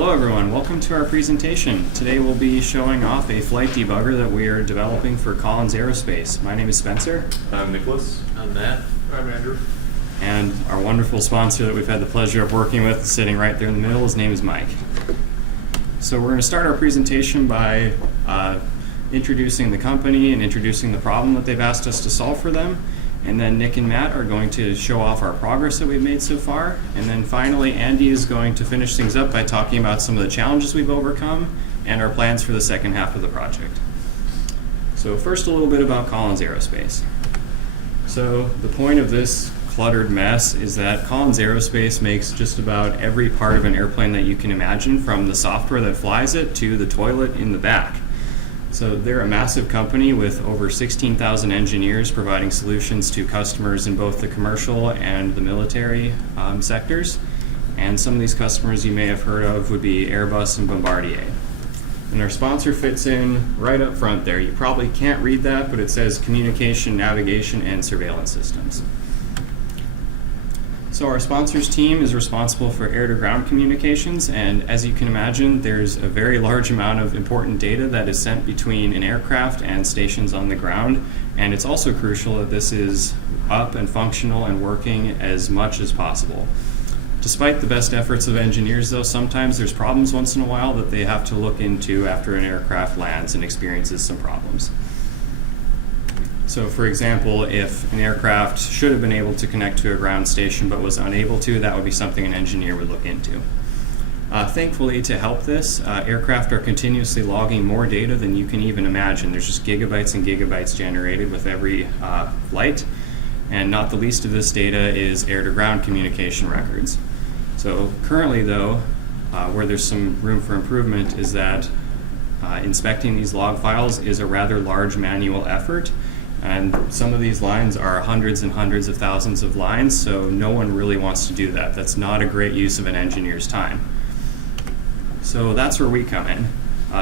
Hello everyone, welcome to our presentation. Today we'll be showing off a flight debugger that we are developing for Collins Aerospace. My name is Spencer. I'm Nicholas. I'm Matt. I'm Andrew. And our wonderful sponsor that we've had the pleasure of working with, sitting right there in the middle, his name is Mike. So we're going to start our presentation by introducing the company and introducing the problem that they've asked us to solve for them. And then Nick and Matt are going to show off our progress that we've made so far. And then finally, Andy is going to finish things up by talking about some of the challenges we've overcome and our plans for the second half of the project. So first, a little bit about Collins Aerospace. So the point of this cluttered mess is that Collins Aerospace makes just about every part of an airplane that you can imagine, from the software that flies it to the toilet in the back. So they're a massive company with over 16,000 engineers providing solutions to customers in both the commercial and the military sectors. And some of these customers you may have heard of would be Airbus and Bombardier. And our sponsor fits in right up front there. You probably can't read that, but it says Communication, Navigation, and Surveillance Systems. So our sponsors team is responsible for air-to-ground communications, and as you can imagine, there's a very large amount of important data that is sent between an aircraft and stations on the ground, and it's also crucial that this is up and functional and working as much as possible. Despite the best efforts of engineers, though, sometimes there's problems once in a while that they have to look into after an aircraft lands and experiences some problems. So for example, if an aircraft should have been able to connect to a ground station but was unable to, that would be something an engineer would look into. Thankfully, to help this, aircraft are continuously logging more data than you can even imagine. There's just gigabytes and gigabytes generated with every flight, and not the least of this data is air-to-ground communication records. So currently, though, where there's some room for improvement is that inspecting these log files is a rather large manual effort. And some of these lines are hundreds and hundreds of thousands of lines, so no one really wants to do that. That's not a great use of an engineer's time. So that's where we come in.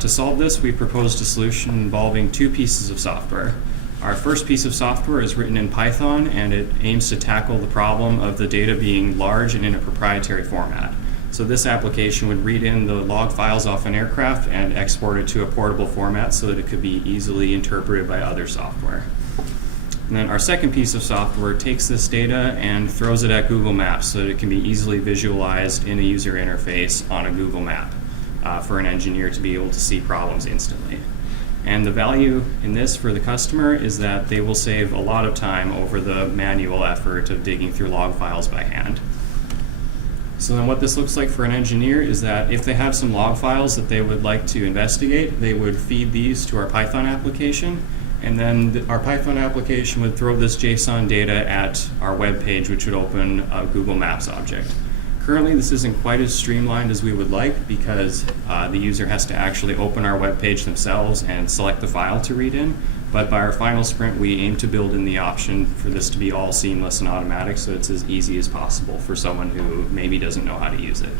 To solve this, we proposed a solution involving two pieces of software. Our first piece of software is written in Python, and it aims to tackle the problem of the data being large and in a proprietary format. So this application would read in the log files off an aircraft and export it to a portable format so that it could be easily interpreted by other software. And then our second piece of software takes this data and throws it at Google Maps so that it can be easily visualized in a user interface on a Google map for an engineer to be able to see problems instantly. And the value in this for the customer is that they will save a lot of time over the manual effort of digging through log files by hand. So then what this looks like for an engineer is that if they have some log files that they would like to investigate, they would feed these to our Python application, and then our Python application would throw this JSON data at our web page, which would open a Google Maps object. Currently, this isn't quite as streamlined as we would like because the user has to actually open our web page themselves and select the file to read in. But by our final sprint, we aim to build in the option for this to be all seamless and automatic, so it's as easy as possible for someone who maybe doesn't know how to use it.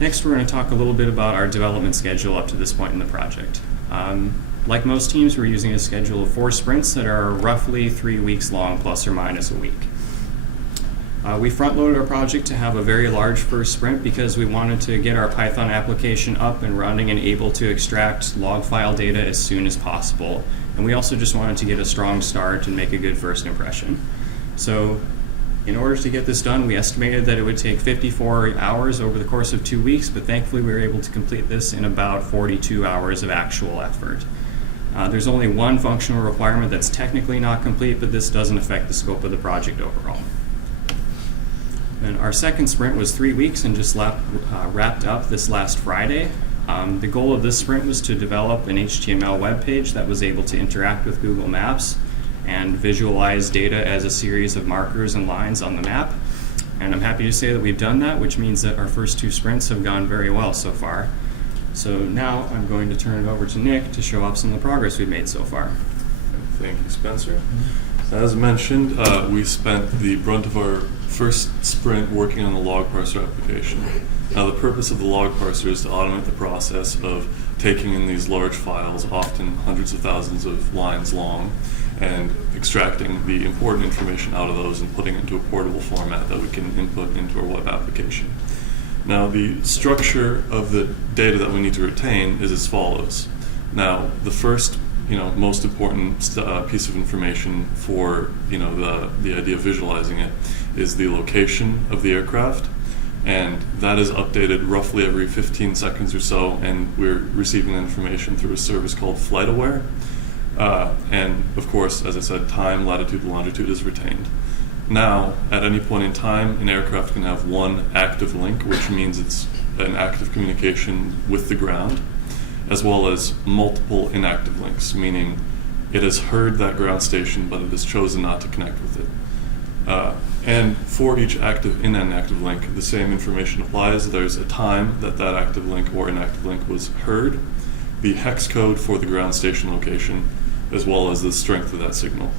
Next, we're going to talk a little bit about our development schedule up to this point in the project. Like most teams, we're using a schedule of 4 sprints that are roughly 3 weeks long, plus or minus a week. We front-loaded our project to have a very large first sprint because we wanted to get our Python application up and running and able to extract log file data as soon as possible. And we also just wanted to get a strong start and make a good first impression. So in order to get this done, we estimated that it would take 54 hours over the course of 2 weeks, but thankfully we were able to complete this in about 42 hours of actual effort. There's only one functional requirement that's technically not complete, but this doesn't affect the scope of the project overall. And our second sprint was 3 weeks and just wrapped up this last Friday. The goal of this sprint was to develop an HTML web page that was able to interact with Google Maps and visualize data as a series of markers and lines on the map. And I'm happy to say that we've done that, which means that our first 2 sprints have gone very well so far. So now I'm going to turn it over to Nick to show off some of the progress we've made so far. Thank you, Spencer. As mentioned, we spent the brunt of our first sprint working on the log parser application. Now, the purpose of the log parser is to automate the process of taking in these large files, often hundreds of thousands of lines long, and extracting the important information out of those and putting it into a portable format that we can input into our web application. Now, the structure of the data that we need to retain is as follows. Now, the first, most important piece of information for, the idea of visualizing it is the location of the aircraft, and that is updated roughly every 15 seconds or so, and we're receiving that information through a service called FlightAware. And of course, as I said, time, latitude, and longitude is retained. Now, at any point in time, an aircraft can have one active link, which means it's an active communication with the ground, as well as multiple inactive links, meaning it has heard that ground station, but it has chosen not to connect with it. And for each active and inactive link, the same information applies. There's a time that active link or inactive link was heard, the hex code for the ground station location, as well as the strength of that signal.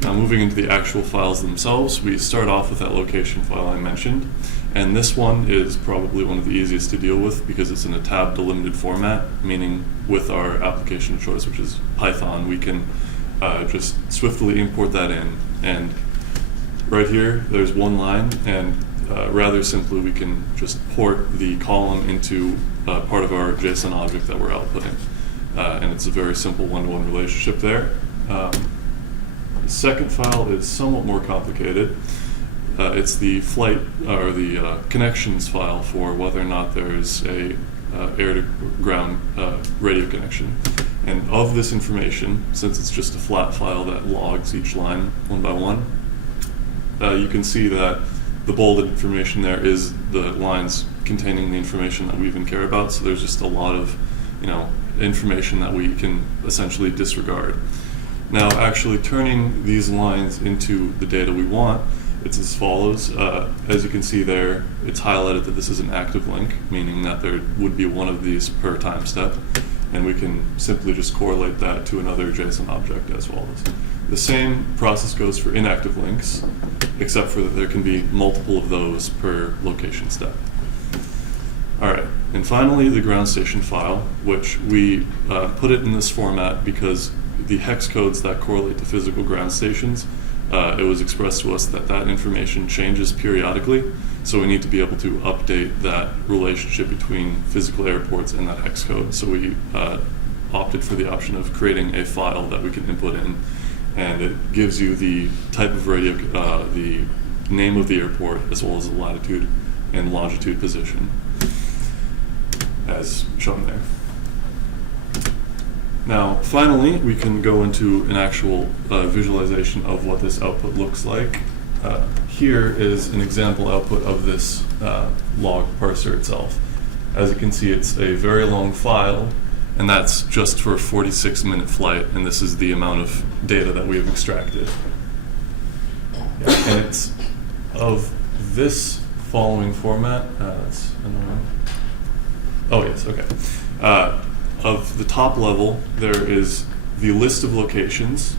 Now, moving into the actual files themselves, we start off with that location file I mentioned, and this one is probably one of the easiest to deal with because it's in a tab delimited format, meaning with our application of choice, which is Python, we can just swiftly import that in. And right here, there's one line, and rather simply, we can just port the column into part of our JSON object that we're outputting. And it's a very simple one-to-one relationship there. The second file is somewhat more complicated. It's the flight or the connections file for whether or not there's a air-to-ground radio connection. And of this information, since it's just a flat file that logs each line one by one, you can see that the bolded information there is the lines containing the information that we even care about. So there's just a lot of, information that we can essentially disregard. Now, actually turning these lines into the data we want, it's as follows. As you can see there, it's highlighted that this is an active link, meaning that there would be one of these per time step, and we can simply just correlate that to another JSON object as follows. The same process goes for inactive links, except for that there can be multiple of those per location step. All right, and finally the ground station file, which we put it in this format because the hex codes that correlate to physical ground stations, it was expressed to us that information changes periodically, so we need to be able to update that relationship between physical airports and that hex code. So we opted for the option of creating a file that we can input in, and it gives you the type of radio, the name of the airport, as well as the latitude and longitude position, as shown there. Now, finally, we can go into an actual visualization of what this output looks like. Here is an example output of this log parser itself. As you can see, it's a very long file, and that's just for a 46-minute flight, and this is the amount of data that we have extracted. And it's of this following format. That's annoying. Oh, yes, okay. Of the top level, there is the list of locations,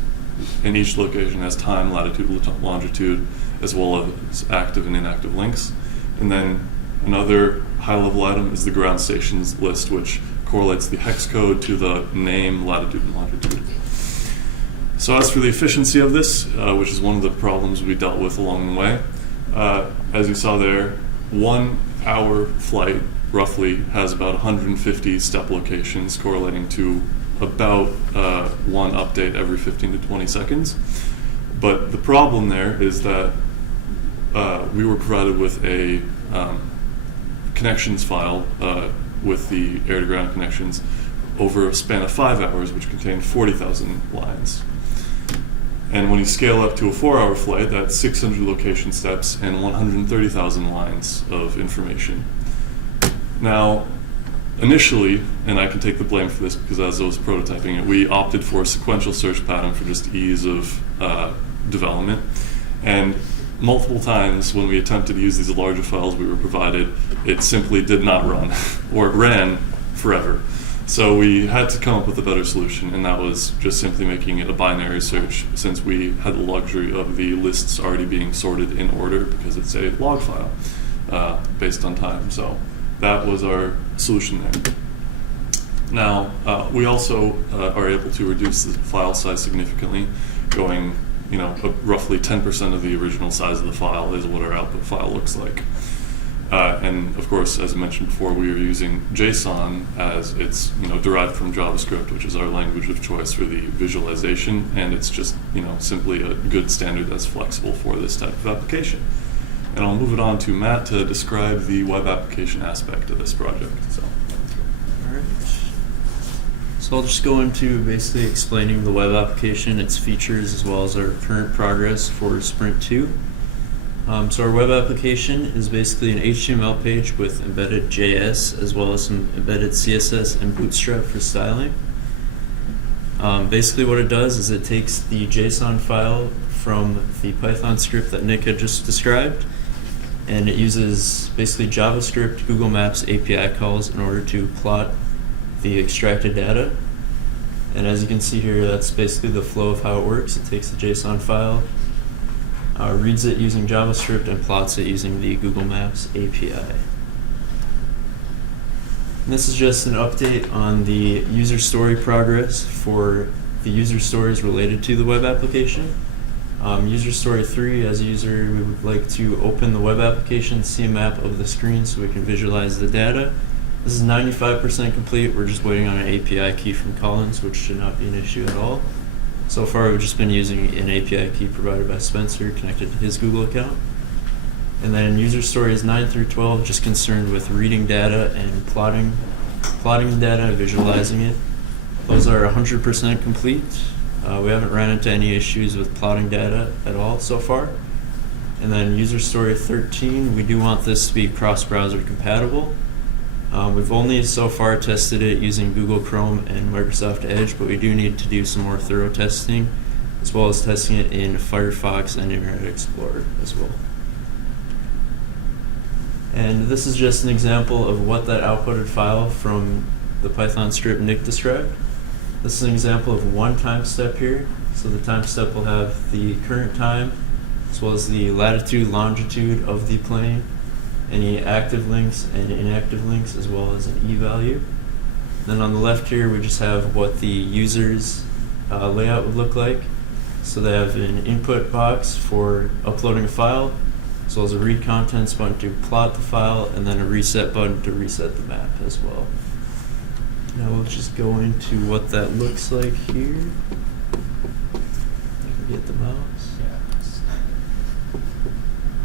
and each location has time, latitude, longitude, as well as active and inactive links. And then another high-level item is the ground stations list, which correlates the hex code to the name, latitude, and longitude. So as for the efficiency of this, which is one of the problems we dealt with along the way, as you saw there, 1 hour flight roughly has about 150 step locations, correlating to about one update every 15 to 20 seconds. But the problem there is that we were provided with a connections file with the air-to-ground connections over a span of 5 hours, which contained 40,000 lines. And when you scale up to a 4-hour flight, that's 600 location steps and 130,000 lines of information. Now, initially, and I can take the blame for this because as I was prototyping it, we opted for a sequential search pattern for just ease of development. And multiple times when we attempted to use these larger files we were provided, it simply did not run, or it ran forever. So we had to come up with a better solution, and that was just simply making it a binary search, since we had the luxury of the lists already being sorted in order because it's a log file based on time. So that was our solution there. Now, we also are able to reduce the file size significantly, going, roughly 10% of the original size of the file is what our output file looks like. And of course, as I mentioned before, we are using JSON as it's derived from JavaScript, which is our language of choice for the visualization, and it's just simply a good standard that's flexible for this type of application. And I'll move it on to Matt to describe the web application aspect of this project. So. All right. So I'll just go into basically explaining the web application, its features, as well as our current progress for Sprint 2. So our web application is basically an HTML page with embedded JS, as well as some embedded CSS and Bootstrap for styling. Basically what it does is it takes the JSON file from the Python script that Nick had just described, and it uses basically JavaScript, Google Maps API calls in order to plot the extracted data. And as you can see here, that's basically the flow of how it works. It takes the JSON file, reads it using JavaScript, and plots it using the Google Maps API. And this is just an update on the user story progress for the user stories related to the web application. User story 3, as a user, we would like to open the web application, see a map of the screen so we can visualize the data. This is 95% complete. We're just waiting on an API key from Collins, which should not be an issue at all. So far, we've just been using an API key provided by Spencer connected to his Google account. And then user stories 9 through 12, just concerned with reading data and plotting the data and visualizing it. Those are 100% complete. We haven't ran into any issues with plotting data at all so far. And then user story 13, we do want this to be cross-browser compatible. We've only so far tested it using Google Chrome and Microsoft Edge, but we do need to do some more thorough testing, as well as testing it in Firefox and Internet Explorer as well. And this is just an example of what that outputted file from the Python script Nick described. This is an example of one time step here. So the time step will have the current time, as well as the latitude, longitude of the plane, any active links and inactive links, as well as an e-value. Then on the left here, we just have what the user's layout would look like. So they have an input box for uploading a file, as well as a read contents button to plot the file, and then a reset button to reset the map as well. Now we'll just go into what that looks like here. I can get the mouse.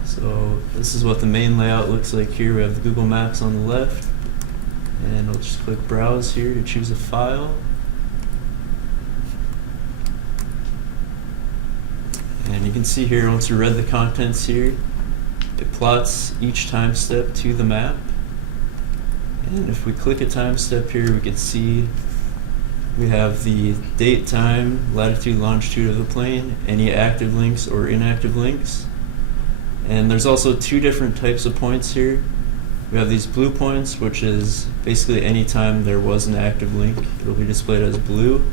So this is what the main layout looks like here. We have the Google Maps on the left, and I'll just click Browse here to choose a file. And you can see here, once you read the contents here, it plots each time step to the map. And if we click a time step here, we can see we have the date, time, latitude, longitude of the plane, any active links or inactive links. And there's also two different types of points here. We have these blue points, which is basically any time there was an active link, it'll be displayed as blue.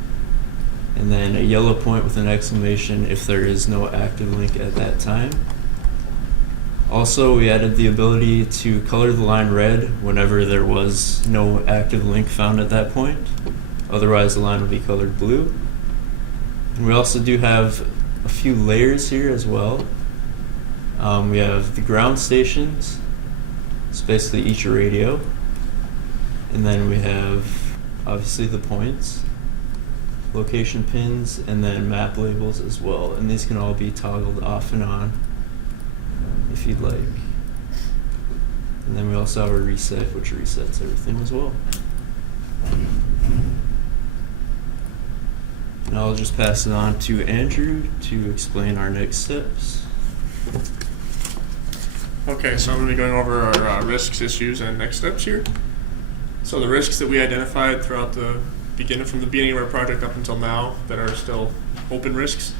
And then a yellow point with an exclamation if there is no active link at that time. Also, we added the ability to color the line red whenever there was no active link found at that point. Otherwise, the line will be colored blue. And we also do have a few layers here as well. We have the ground stations. It's basically each a radio. And then we have, obviously, the points, location pins, and then map labels as well. And these can all be toggled off and on if you'd like. And then we also have a reset, which resets everything as well. Now I'll just pass it on to Andrew to explain our next steps. Okay, so I'm going to be going over our risks, issues, and next steps here. So the risks that we identified throughout from the beginning of our project up until now that are still open risks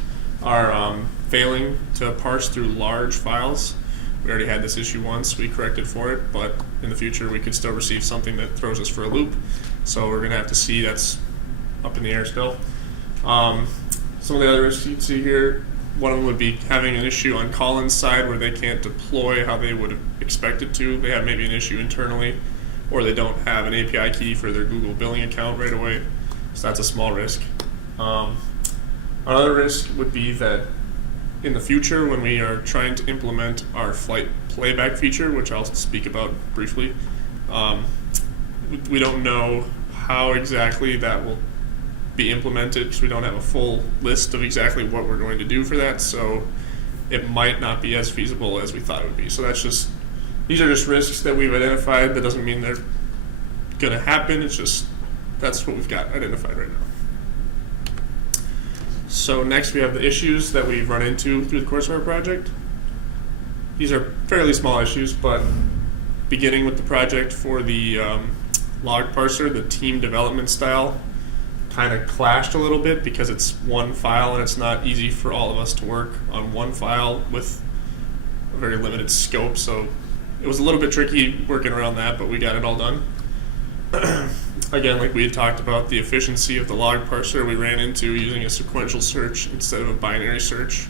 are failing to parse through large files. We already had this issue once, we corrected for it, but in the future we could still receive something that throws us for a loop. So we're going to have to see, that's up in the air still. Some of the other risks you can see here, one of them would be having an issue on Collins' side where they can't deploy how they would have expected to. They have maybe an issue internally, or they don't have an API key for their Google billing account right away. So that's a small risk. Another risk would be that in the future when we are trying to implement our flight playback feature, which I'll speak about briefly. We don't know how exactly that will be implemented because we don't have a full list of exactly what we're going to do for that, so it might not be as feasible as we thought it would be. So these are just risks that we've identified. That doesn't mean they're going to happen. It's just that's what we've got identified right now. So next we have the issues that we've run into through the course of our project. These are fairly small issues, but beginning with the project for the log parser, the team development style kind of clashed a little bit because it's one file and it's not easy for all of us to work on one file with a very limited scope. So it was a little bit tricky working around that, but we got it all done. Again, like we had talked about, the efficiency of the log parser we ran into using a sequential search instead of a binary search.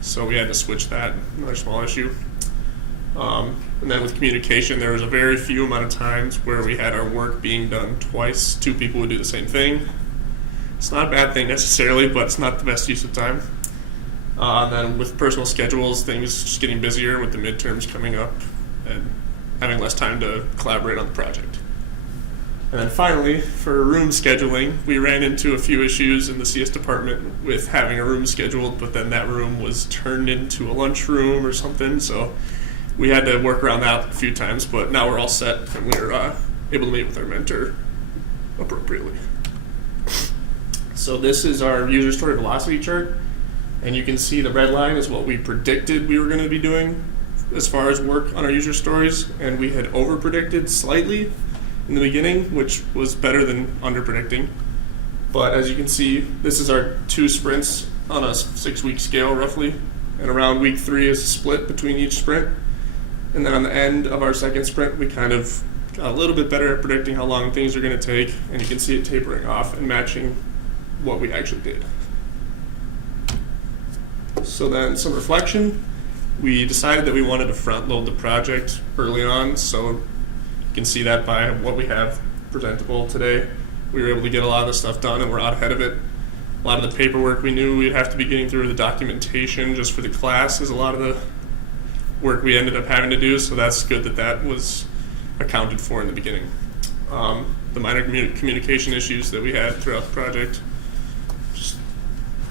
So we had to switch that, another small issue. And then with communication, there was a very few amount of times where we had our work being done twice. Two people would do the same thing. It's not a bad thing necessarily, but it's not the best use of time. And then with personal schedules, things just getting busier with the midterms coming up and having less time to collaborate on the project. And then finally, for room scheduling, we ran into a few issues in the CS department with having a room scheduled, but then that room was turned into a lunchroom or something, so we had to work around that a few times, but now we're all set and we're able to meet with our mentor appropriately. So this is our user story velocity chart, and you can see the red line is what we predicted we were going to be doing as far as work on our user stories, and we had over-predicted slightly in the beginning, which was better than under-predicting. But as you can see, this is our 2 sprints on a 6-week scale roughly, and around week 3 is a split between each sprint. And then on the end of our second sprint, we kind of got a little bit better at predicting how long things are going to take, and you can see it tapering off and matching what we actually did. So then some reflection. We decided that we wanted to front load the project early on, so you can see that by what we have presentable today. We were able to get a lot of the stuff done and we're out ahead of it. A lot of the paperwork we knew we'd have to be getting through, the documentation just for the class is a lot of the work we ended up having to do, so that's good that that was accounted for in the beginning. The minor communication issues that we had throughout the project, just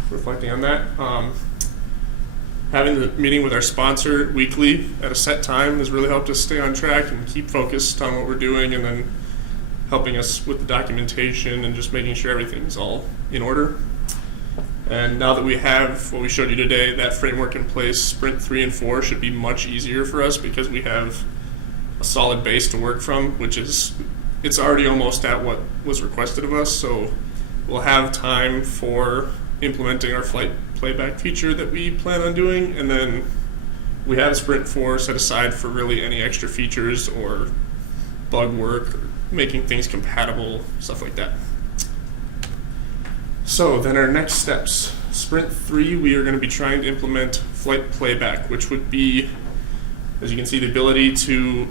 reflecting on that. Having the meeting with our sponsor weekly at a set time has really helped us stay on track and keep focused on what we're doing, and then helping us with the documentation and just making sure everything's all in order. And now that we have what we showed you today, that framework in place, sprint 3 and 4 should be much easier for us because we have a solid base to work from, which is, it's already almost at what was requested of us, so we'll have time for implementing our flight playback feature that we plan on doing, and then we have sprint 4 set aside for really any extra features or bug work or making things compatible, stuff like that. So then our next steps. Sprint 3, we are going to be trying to implement flight playback, which would be, as you can see, the ability to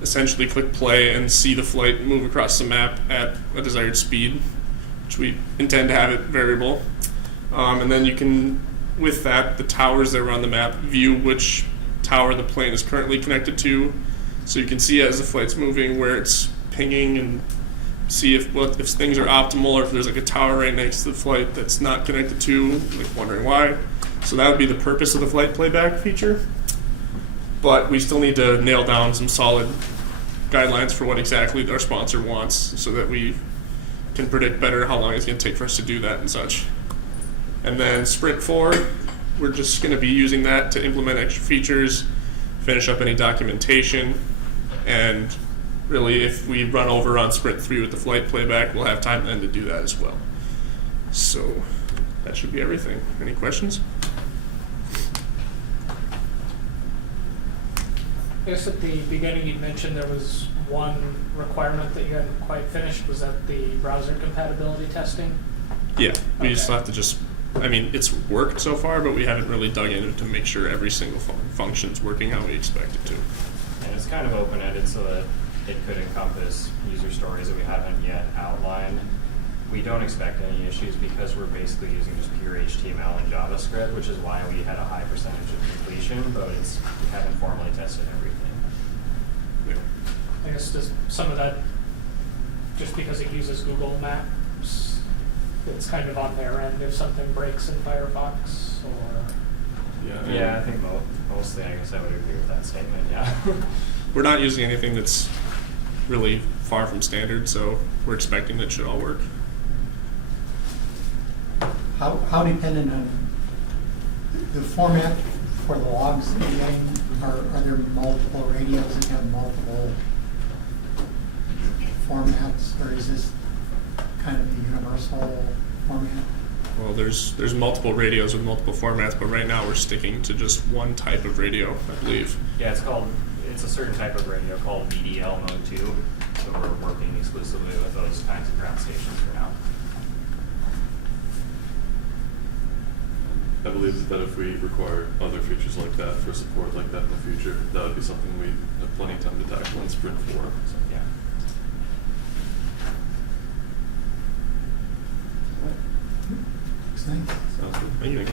essentially click play and see the flight move across the map at a desired speed, which we intend to have it variable. And then you can, with that, the towers that are on the map, view which tower the plane is currently connected to. So you can see as the flight's moving where it's pinging and see if things are optimal, or if there's like a tower right next to the flight that's not connected to, like wondering why. So that would be the purpose of the flight playback feature. But we still need to nail down some solid guidelines for what exactly our sponsor wants so that we can predict better how long it's going to take for us to do that and such. And then sprint 4, we're just going to be using that to implement extra features, finish up any documentation, and really if we run over on sprint 3 with the flight playback, we'll have time then to do that as well. So that should be everything. Any questions? I guess at the beginning you mentioned there was one requirement that you hadn't quite finished. Was that the browser compatibility testing? Yeah, we Okay. just have to it's worked so far, but we haven't really dug into it to make sure every single function's working how we expect it to. And it's kind of open-ended so that it could encompass user stories that we haven't yet outlined. We don't expect any issues because we're basically using just pure HTML and JavaScript, which is why we had a high percentage of completion, but we haven't formally tested everything. I guess does some of that, just because it uses Google Maps, it's kind of on their end if something breaks in Firefox, or? Yeah, I think mostly, I guess I would agree with that statement, yeah. We're not using anything that's really far from standard, so we're expecting that it should all work. How dependent on the format for the logs that you're getting? Are there multiple radios that have multiple formats, or is this kind of the universal format? Well, there's multiple radios with multiple formats, but right now we're sticking to just one type of radio, I believe. Yeah, it's a certain type of radio called VDL Mode 2, so we're working exclusively with those kinds of ground stations for now. I believe that if we require other features like that for support like that in the future, that would be something we have plenty of time to tackle in Sprint 4. So, yeah. Looks nice. Sounds good. Thank you.